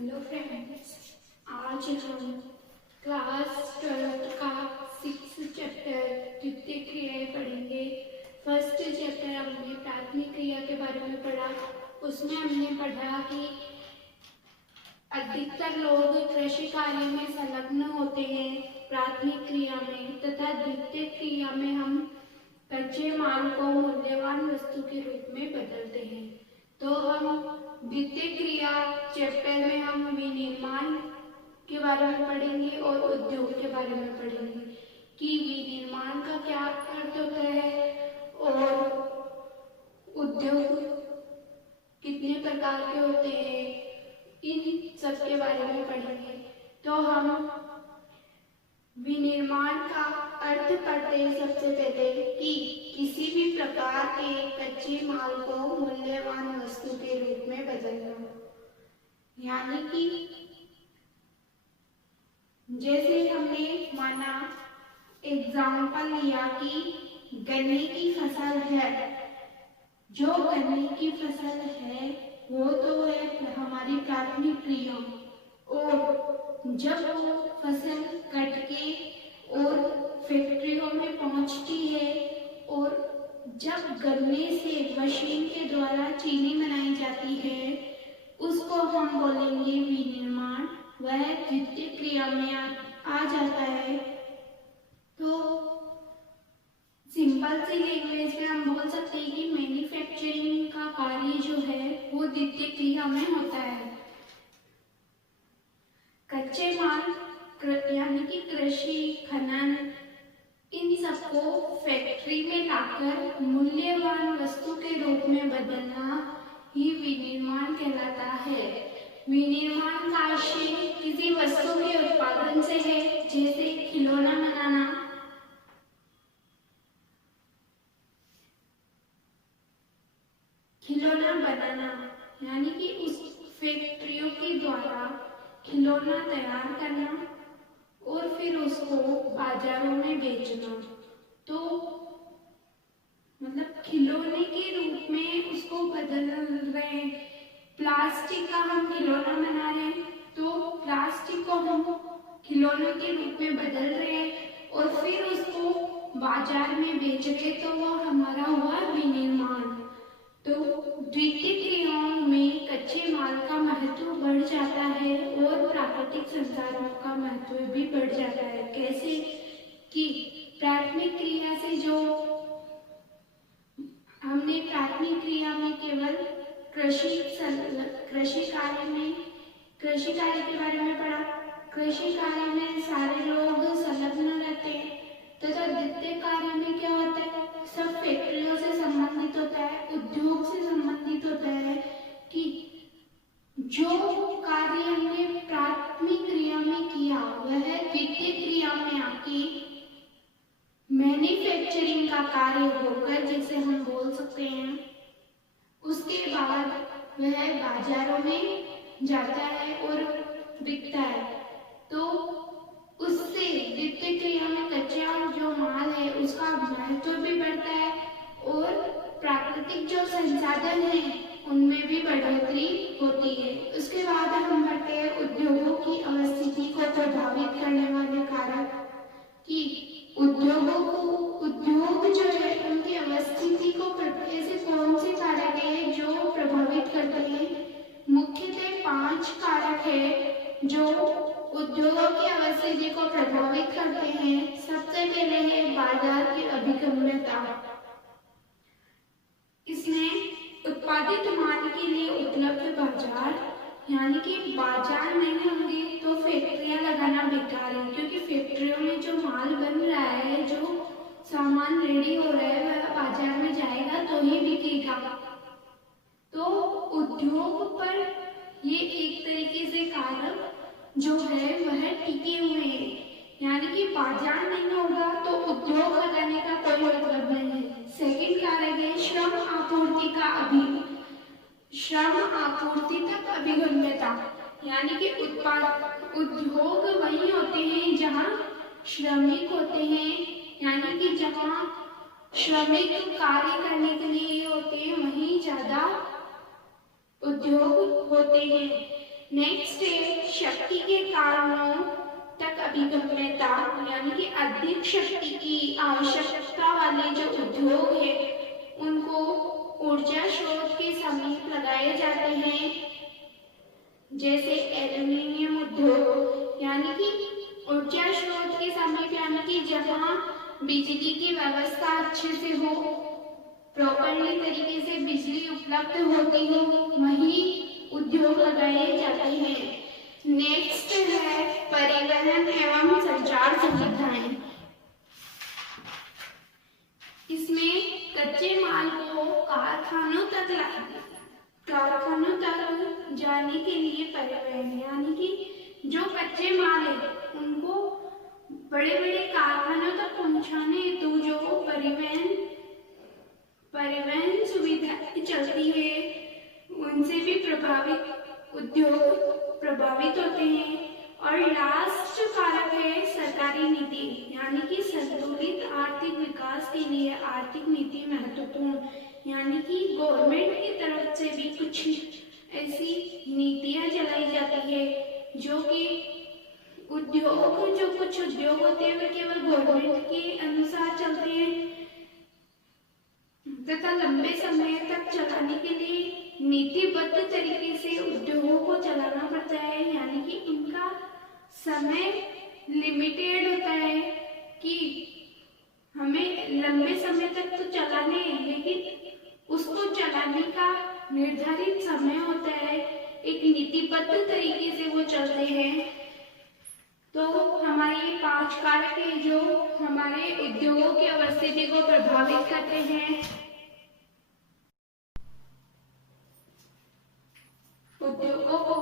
Hello friends, आज हम class 12 का 6 चैप्टर द्वितीय क्रियाएं पढ़ेंगे। फर्स्ट चैप्टर हमने प्राथमिक क्रिया के बारे में पढ़ा। उसमें हमने पढ़ा कि अधिकतर लोग कृषि कार्य में संलग्न होते हैं प्राथमिक क्रिया में, तथा द्वितीय क्रिया में हम कच्चे माल को मूल्यवान वस्तु के रूप में बदलते हैं। तो हम द्वितीय क्रिया चैप्टर में हम विनिर्माण के बारे में पढ़ेंगे और उद्योग के बारे में पढ़ेंगे कि विनिर्माण का क्या अर्थ होता है और उद्योग कितने प्रकार के होते हैं, इन सब के बारे में पढ़ेंगे। तो हम विनिर्माण का अर्थ पढ़ते हैं सबसे पहले कि किसी भी प्रकार के कच्चे माल को मूल्यवान वस्तु के रूप में बदलना। यानी कि जैसे हमने माना एग्जाम्पल लिया कि गन्ने की फसल है, जो गन्ने की फसल है वो तो है हमारी प्राथमिक क्रिया, और जब वो फसल कट के और फैक्ट्रियों में पहुंचती है और जब गन्ने से मशीन के द्वारा चीनी बनाई जाती है, उसको हम बोलेंगे विनिर्माण। वह द्वितीय क्रिया में आ जाता है। तो सिंपल सी लैंग्वेज में हम बोल सकते हैं कि मैन्युफैक्चरिंग का कार्य जो है वो द्वितीय क्रिया में होता है। कच्चे माल यानी कि कृषि, खनन, इन सबको फैक्ट्री में लाकर मूल्यवान वस्तु के रूप में बदलना ही विनिर्माण कहलाता है। विनिर्माण का आशय किसी वस्तु के उत्पादन से है, जैसे खिलौना बनाना, यानी कि उस फैक्ट्रियों के द्वारा खिलौना तैयार करना और फिर उसको बाजारों में बेचना। तो मतलब खिलौने के रूप में उसको बदल रहे हैं। प्लास्टिक का हम खिलौना बना रहे हैं, तो प्लास्टिक को हम खिलौने के रूप में बदल रहे हैं और फिर उसको बाजार में बेच रहे, तो वो हमारा हुआ विनिर्माण। तो द्वितीय क्रियाओं में कच्चे माल का महत्व बढ़ जाता है और प्राकृतिक संसाधनों का महत्व भी बढ़ जाता है। कैसे कि प्राथमिक क्रिया से जो हमने प्राथमिक क्रिया में केवल कृषि कार्य के बारे में पढ़ा। कृषि कार्य में सारे लोग संलग्न रहते हैं, तथा द्वितीय कार्य में क्या होता है, सब फैक्ट्रियों से संबंधित होता है, उद्योग से संबंधित होता है। कि जो कार्य हमने प्राथमिक क्रिया में किया वह द्वितीय क्रिया में आके मैन्युफैक्चरिंग का कार्य होकर, जिसे हम बोल सकते हैं, उसके बाद वह बाजारों में जाता है और बिकता है। तो उससे द्वितीय क्रिया में कच्चा जो माल है उसका महत्व भी बढ़ता है और प्राकृतिक जो संसाधन है उनमें भी बढ़ोतरी होती है। उसके बाद हम बढ़ते हैं उद्योगों की अवस्थिति को प्रभावित करने वाले कारक। कि उद्योग जो है उनकी अवस्थिति को ऐसे कौन से कारक है जो प्रभावित करते हैं। मुख्यतः 5 कारक है जो उद्योगों की अवस्थिति को प्रभावित करते हैं। सबसे पहले है बाजार की अभिगम्यता। इसमें उत्पादित माल के लिए उपलब्ध बाजार, यानी कि बाजार नहीं होंगे तो फैक्ट्रियां लगाना बेकार है, क्योंकि फैक्ट्रियों में जो माल बन रहा है, जो सामान रेडी हो रहा है, वह बाजार में जाएगा तो ही बिकेगा। तो उद्योग पर ये एक तरीके से कारक जो है वह टिके हुए हैं। यानी कि बाजार नहीं होगा तो उद्योग लगाने का कोई मतलब नहीं है। सेकंड कारक है श्रम आपूर्ति तक अभिगम्यता। यानी कि उद्योग वही होते हैं जहाँ श्रमिक होते हैं, यानी कि जहाँ श्रमिक कार्य करने के लिए होते हैं वहीं ज्यादा उद्योग होते हैं। नेक्स्ट है अभिगम्यता यानी कि अधिक शक्ति की आवश्यकता वाले जो उद्योग है उनको ऊर्जा स्रोत के समीप लगाए जाते हैं, जैसे एल्युमिनियम उद्योग, यानी कि ऊर्जा स्रोत के समीप यानी कि जहाँ बिजली की व्यवस्था अच्छे से हो, प्रॉपरली तरीके से बिजली उपलब्ध होती हो, वहीं उद्योग लगाए जाते हैं। नेक्स्ट है परिवहन एवं संचार सुविधाएं। इसमें कच्चे माल को कारखानों तक जाने के लिए परिवहन यानी कि जो कच्चे माल है उनको बड़े बड़े कारखानों तक पहुंचाने हेतु जो परिवहन सुविधा चलती है उनसे भी उद्योग प्रभावित होते हैं। और लास्ट कारक है सरकारी नीति, यानी कि संतुलित आर्थिक विकास के लिए आर्थिक नीति महत्वपूर्ण, यानी कि गवर्नमेंट की तरफ से भी कुछ ऐसी नीतियां चलाई जाती है जो कि कुछ उद्योग होते हैं वे केवल गवर्नमेंट के अनुसार चलते हैं तथा लंबे समय तक चलाने के लिए नीतिबद्ध तरीके से उद्योगों को चलाना पड़ता है, यानी कि इनका समय लिमिटेड होता है कि हमें लंबे समय तक तो चलाने हैं, लेकिन उसको चलाने का निर्धारित समय होता है, एक नीतिबद्ध तरीके से वो चलते हैं। तो हमारे 5 कारक है जो हमारे उद्योगों की उपस्थिति को प्रभावित करते हैं। उद्योगों को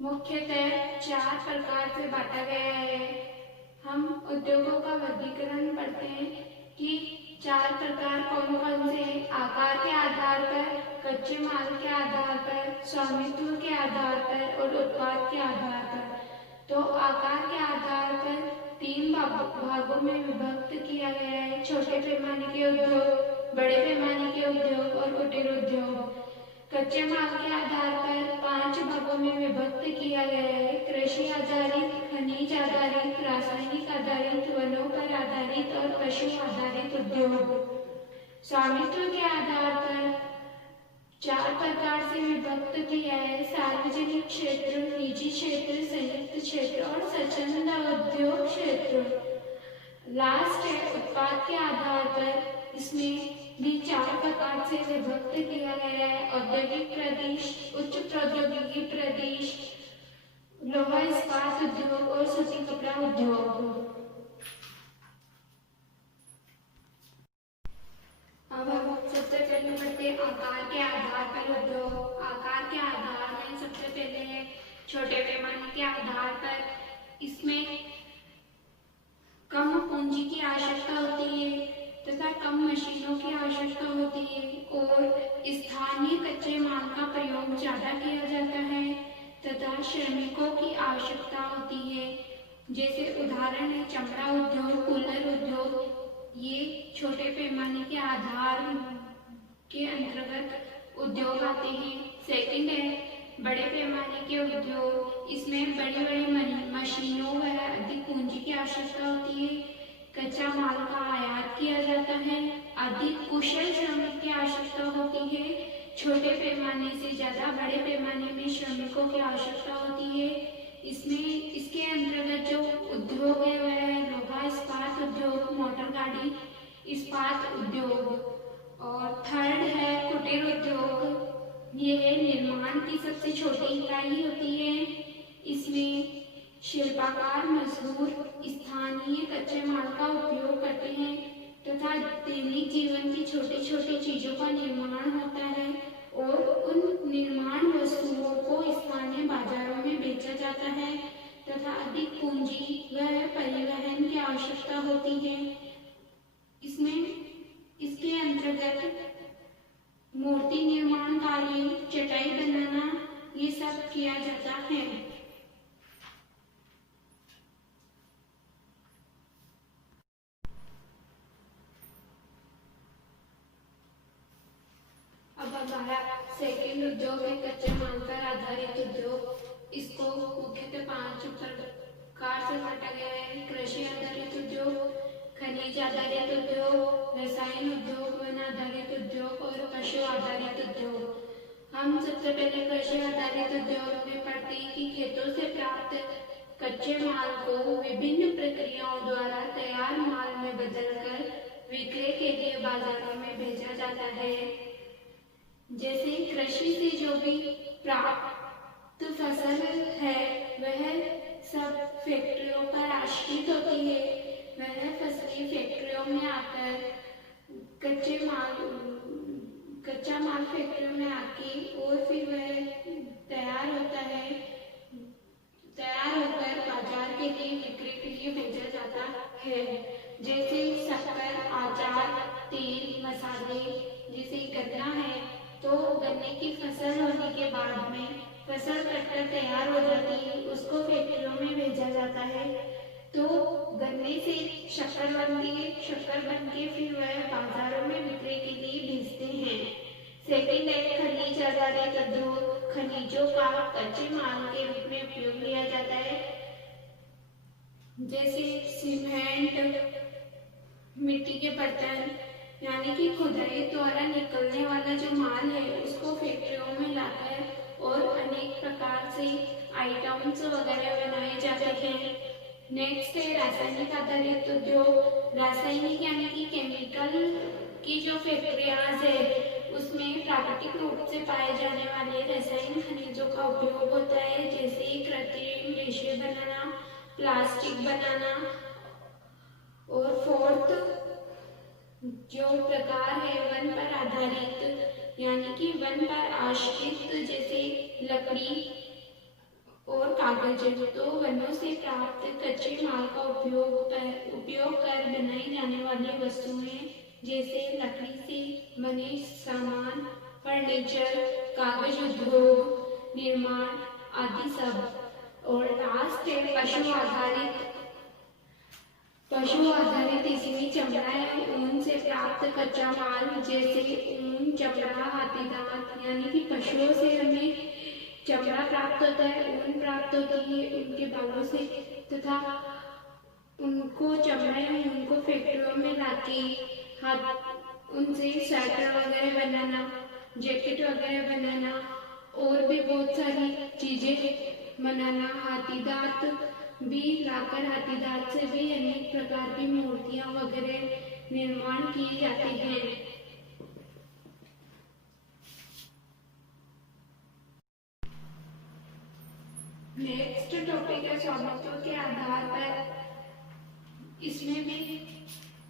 मुख्यतः 4 प्रकार से बांटा गया है। हम उद्योगों का वर्गीकरण पढ़ते हैं कि 4 प्रकार कौन कौन से हैं। आकार के आधार पर, कच्चे माल के आधार पर, स्वामित्व के आधार पर और उत्पाद के आधार पर। तो आकार के आधार पर 3 भागों में विभक्त किया गया है, छोटे पैमाने के उद्योग, बड़े पैमाने के उद्योग और कुटीर उद्योग। कच्चे माल के आधार पर 5 भागों में विभक्त किया गया है, कृषि आधारित, खनिज आधारित, रासायनिक आधारित, वनों पर आधारित और पशु आधारित उद्योग। स्वामित्व के आधार पर 4 प्रकार से विभक्त किया है, सार्वजनिक क्षेत्र, निजी क्षेत्र, संयुक्त क्षेत्र और स्वच्छंद उद्योग क्षेत्र। लास्ट है उत्पाद के आधार पर, इसमें भी 4 प्रकार से विभक्त किया गया है, औद्योगिक प्रदेश, उच्च प्रौद्योगिकी प्रदेश, लोहा इस्पात उद्योग और सूती कपड़ा उद्योग। अब हम सबसे पहले बढ़ते हैं आकार के आधार पर उद्योग। आकार के आधार में सबसे पहले है छोटे पैमाने के आधार पर, इसमें कम पूंजी की आवश्यकता होती है तथा कम मशीनों की आवश्यकता होती है और स्थानीय कच्चे माल का प्रयोग ज्यादा किया जाता है तथा श्रमिकों की आवश्यकता होती है। जैसे उदाहरण है चमड़ा उद्योग, कूलर उद्योग, ये छोटे पैमाने के आधार के अंतर्गत उद्योग आते हैं। सेकंड है बड़े पैमाने के उद्योग, इसमें बड़ी बड़ी मशीनों व अधिक पूंजी की आवश्यकता होती है, कच्चा माल का आयात किया जाता है, अधिक कुशल श्रमिक की आवश्यकता होती है। छोटे पैमाने से ज्यादा बड़े पैमाने में श्रमिकों की आवश्यकता होती है। इसके अंतर्गत जो उद्योग है वह है लोहा इस्पात उद्योग, मोटर गाड़ी इस्पात उद्योग। और थर्ड है कुटीर उद्योग, यह निर्माण की सबसे छोटी इकाई होती है। इसमें शिल्पकार मजदूर स्थानीय कच्चे माल का उपयोग करते हैं तथा दैनिक जीवन की छोटी छोटी चीजों का निर्माण होता है और उन निर्माण वस्तुओं को स्थानीय बाजारों में बेचा जाता है तथा अधिक पूंजी व परिवहन की आवश्यकता होती है। इसके अंतर्गत मूर्ति निर्माण कार्य, चटाई बनाना, ये सब किया जाता है। अब हमारा सेकंड उद्योग है कच्चे माल पर आधारित उद्योग। इसको मुख्यतः 5 प्रकार से बांटा गया है। कृषि आधारित उद्योग, खनिज आधारित उद्योग, रसायन उद्योग, वन आधारित उद्योग और पशु आधारित उद्योग। हम सबसे पहले कृषि आधारित उद्योग में पढ़ते हैं कि खेतों से प्राप्त कच्चे माल को विभिन्न प्रक्रियाओं द्वारा तैयार माल में बदलकर विक्रय के लिए बाजारों में भेजा जाता है। जैसे कृषि से जो भी प्राप्त फसल है वह सब फैक्ट्रियों पर आश्रित होती है। वह फसलें फैक्ट्रियों में आकर कच्चा माल फैक्ट्रियों में आके और फिर वह तैयार होता है, तैयार होकर बाजार के लिए बिक्री के लिए भेजा जाता है। जैसे शक्कर, अचार, तेल, मसाले। जैसे गन्ना है तो गन्ने की फसल होने के बाद में फसल कटकर तैयार हो जाती है, उसको फैक्ट्रियों में भेजा जाता है तो गन्ने से शक्कर बनती है। शक्कर बन के फिर वह बाजारों में बिक्री के लिए भेजते हैं। सेकंड है खनिज आधारित उद्योग। खनिजों का कच्चे माल के रूप में उपयोग लिया जाता है। जैसे सीमेंट, मिट्टी के बर्तन, यानी कि खुदाई द्वारा निकलने वाला जो माल है उसको फैक्ट्रियों में लाकर और अनेक प्रकार से आइटम्स वगैरह बनाए जाते हैं। नेक्स्ट है रासायनिक आधारित उद्योग। रासायनिक यानी कि केमिकल की जो फैक्ट्रियां है उसमें प्राकृतिक रूप से पाए जाने वाले रसायन खनिजों का उपयोग होता है। जैसे कृत्रिम रेशे बनाना, प्लास्टिक बनाना। और फोर्थ जो प्रकार है वन पर आधारित, यानी कि वन पर आश्रित, जैसे लकड़ी और कागज। तो वनों से प्राप्त कच्चे माल का उपयोग कर बनाई जाने वाली वस्तुएं, जैसे लकड़ी से बने सामान, फर्नीचर, कागज उद्योग, निर्माण आदि सब। और लास्ट है पशु आधारित। इसमें चमड़ा या ऊन से प्राप्त कच्चा माल, जैसे ऊन, चमड़ा, हाथी दांत, यानी कि पशुओं से हमें चमड़ा प्राप्त होता है, ऊन प्राप्त होती है उनके बालों से, तथा उनको चमड़ा या ऊन को फैक्ट्रियों में लाके उनसे स्वेटर वगैरह बनाना, जैकेट वगैरह बनाना और भी बहुत सारी चीजें बनाना। हाथी दांत भी लाकर हाथी दांत से भी अनेक प्रकार की मूर्तियां वगैरह निर्माण किए जाते हैं। नेक्स्ट टॉपिक है स्वामित्व के आधार पर। इसमें भी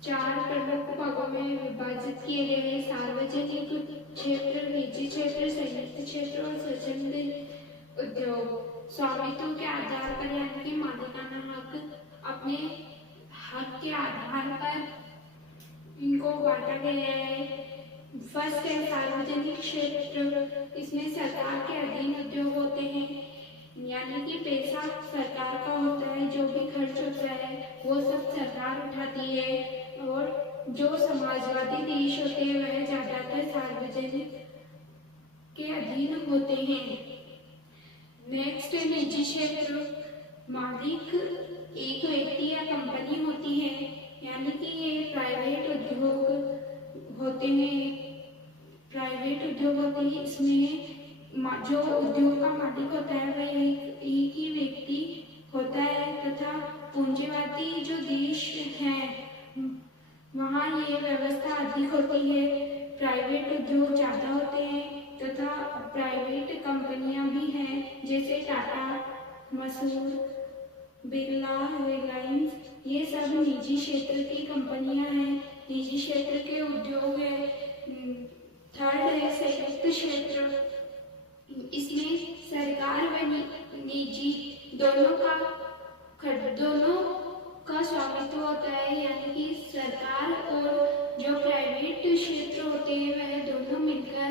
4 प्रमुख भागों में विभाजित किए गए हैं। सार्वजनिक क्षेत्र, निजी क्षेत्र, संयुक्त क्षेत्र और स्वच्छंद उद्योग। स्वामित्व के आधार पर यानी कि मालिकाना हक, अपने हक के आधार पर इनको बांटा गया है। फर्स्ट है सार्वजनिक क्षेत्र। इसमें सरकार के अधीन उद्योग होते हैं, यानी कि पैसा सरकार का होता है, जो भी खर्च होता है वो सब सरकार उठाती है। और जो समाजवादी देश होते हैं वह ज्यादातर सार्वजनिक के अधीन होते हैं। नेक्स्ट है निजी क्षेत्र। मालिक एक व्यक्ति या कंपनी होती है, यानी कि ये प्राइवेट उद्योग होते हैं। इसमें जो उद्योग का मालिक होता है वह एक ही व्यक्ति होता है, तथा पूंजीवादी जो देश है वहाँ ये व्यवस्था अधिक होती है। प्राइवेट उद्योग ज्यादा होते हैं तथा प्राइवेट कंपनियां भी हैं, जैसे टाटा, मसूर, बिरला, रिलायंस, ये सब निजी क्षेत्र की कंपनियां हैं, निजी क्षेत्र के उद्योग है। थर्ड है संयुक्त क्षेत्र। इसमें सरकार व निजी दोनों का स्वामित्व होता है, यानी कि सरकार और जो प्राइवेट क्षेत्र होते हैं वह दोनों मिलकर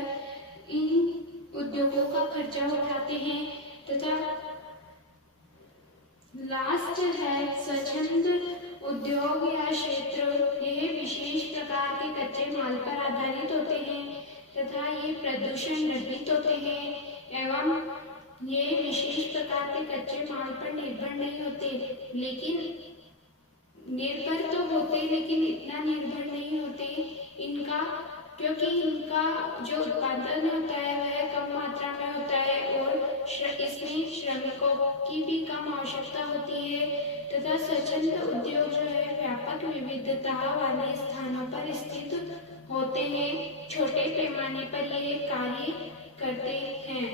इन उद्योगों का खर्चा उठाते हैं। तथा लास्ट है स्वच्छंद उद्योग या क्षेत्र। यह विशेष प्रकार के कच्चे माल पर आधारित होते हैं तथा ये प्रदूषण रहित होते हैं एवं ये विशेष प्रकार के कच्चे माल पर निर्भर नहीं होते, लेकिन निर्भर तो होते लेकिन इतना निर्भर नहीं होते इनका, क्योंकि इनका जो उत्पादन होता है वह कम मात्रा में होता है और इसमें श्रमिकों की भी कम आवश्यकता होती है तथा स्वच्छंद उद्योग जो है व्यापक विविधता वाले स्थानों पर स्थित होते हैं। छोटे पैमाने पर ये कार्य करते हैं।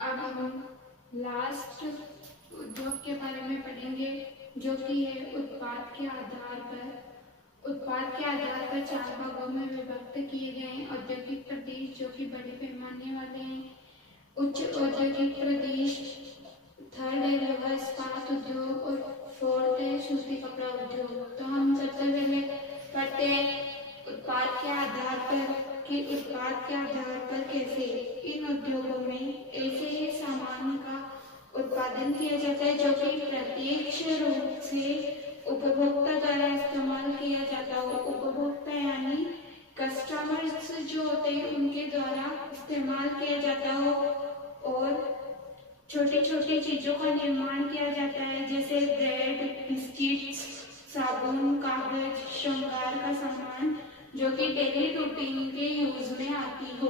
अब हम लास्ट उद्योग के बारे में पढ़ेंगे, जो कि है उत्पाद के आधार पर। उत्पाद के आधार पर 4 भागों में विभक्त किए गए हैं। औद्योगिक प्रदेश जो कि बड़े पैमाने वाले हैं, उच्च औद्योगिक प्रदेश, थर्ड है लौह इस्पात उद्योग और फोर्थ है सूती कपड़ा उद्योग। तो हम सबसे पहले पढ़ते हैं उत्पाद के आधार पर कि उत्पाद के आधार पर कैसे इन उद्योगों में ऐसे सामान का उत्पादन किया जाता है जो कि प्रत्यक्ष रूप से उपभोक्ता द्वारा इस्तेमाल किया जाता हो। उपभोक्ता यानी कस्टमर्स जो होते हैं उनके द्वारा इस्तेमाल किया जाता हो और छोटी छोटी चीजों का निर्माण किया जाता है, जैसे ब्रेड, बिस्किट्स, साबुन, कागज, श्रृंगार का सामान जो कि डेली रूटीन के यूज में आती हो।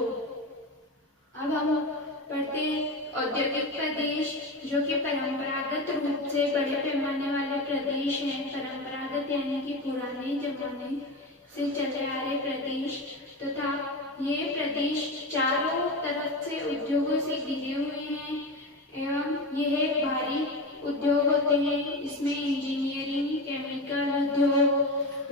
अब हम पढ़ते हैं औद्योगिक प्रदेश जो कि परंपरागत रूप से बड़े पैमाने वाले प्रदेश हैं। परंपरागत यानी कि पुराने जमाने से चले आ रहे प्रदेश तथा ये प्रदेश चारों तरफ से उद्योगों से घिरे हुए हैं एवं यह भारी उद्योग होते हैं। इसमें इंजीनियरिंग, केमिकल उद्योग,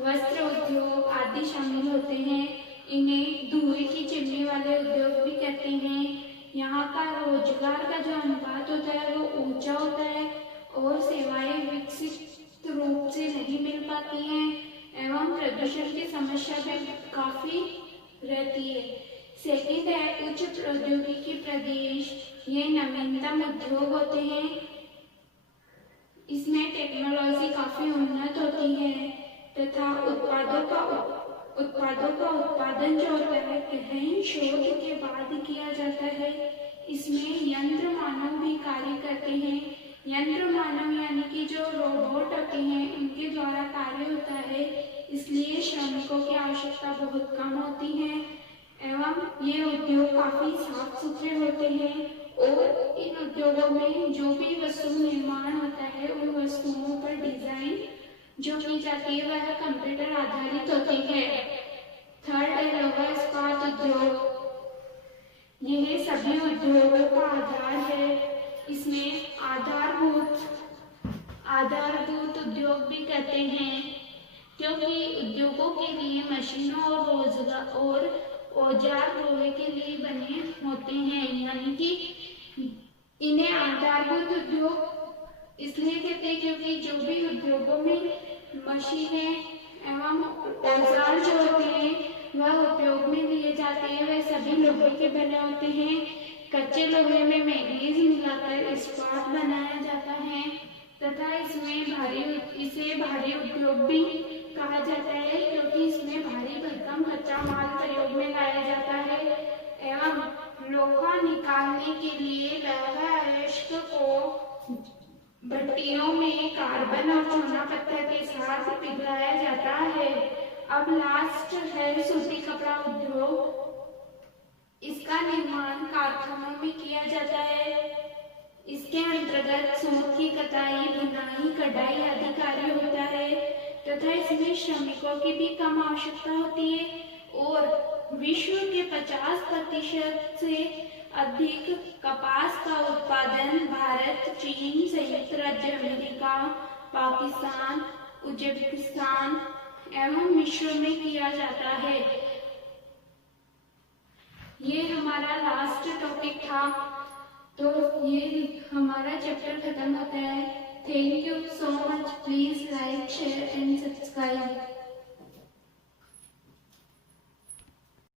वस्त्र उद्योग आदि शामिल होते हैं। इन्हें धुएं की चिमनी वाले उद्योग भी कहते हैं। यहाँ का रोजगार का जो अनुपात होता है वो ऊंचा होता है और सेवाएं विकसित रूप से नहीं मिल पाती हैं एवं प्रदूषण की समस्या भी काफी रहती है। सेकंड है उच्च प्रौद्योगिकी प्रदेश। ये नवीनतम उद्योग होते हैं। इसमें टेक्नोलॉजी काफी उन्नत होती है तथा उत्पादों का उत्पादन जो होता है गहन शोध के बाद किया जाता है। इसमें यंत्र मानव भी कार्य करते हैं। यंत्र मानव यानी कि जो रोबोट होते हैं उनके द्वारा कार्य होता है, इसलिए श्रमिकों की आवश्यकता बहुत कम होती है एवं ये उद्योग काफी साफ सुथरे होते हैं और इन उद्योगों में जो भी वस्तु निर्माण होता है उन वस्तुओं पर डिजाइन जो की जाती है वह कंप्यूटर आधारित होती है। थर्ड है लौह इस्पात उद्योग। यह सभी उद्योगों का आधार है। इसमें आधारभूत उद्योग भी कहते हैं, क्योंकि उद्योगों के लिए मशीनों और औजार लोहे के लिए बने होते हैं, यानी कि इन्हें आधारभूत उद्योग इसलिए कहते हैं क्योंकि जो भी उद्योगों में मशीनें एवं औजार जो होते हैं वह उपयोग में लिए जाते हैं वह सभी लोहे के बने होते हैं। कच्चे लोहे में मैंगनीज मिलाकर इस्पात बनाया जाता है तथा इसे भारी उद्योग भी कहा जाता है, क्योंकि इसमें भारी भरकम कच्चा माल प्रयोग में लाया जाता है एवं लोहा निकालने के लिए लौह अयस्क को भट्टियों में कार्बन और चूना पत्थर के साथ पिघलाया जाता है। अब लास्ट है सूती कपड़ा उद्योग। इसका निर्माण कारखानों में किया जाता है। इसके अंतर्गत सूत की कताई, बुनाई, कढ़ाई आदि कार्य होता है तथा इसमें श्रमिकों की भी कम आवश्यकता होती है और विश्व के 50% से अधिक कपास का उत्पादन भारत, चीन, संयुक्त राज्य अमेरिका, पाकिस्तान, उज्बेकिस्तान एवं मिस्र में किया जाता है। ये हमारा लास्ट टॉपिक था, तो ये हमारा चैप्टर खत्म होता है। Thank you so much. Please like, share and subscribe.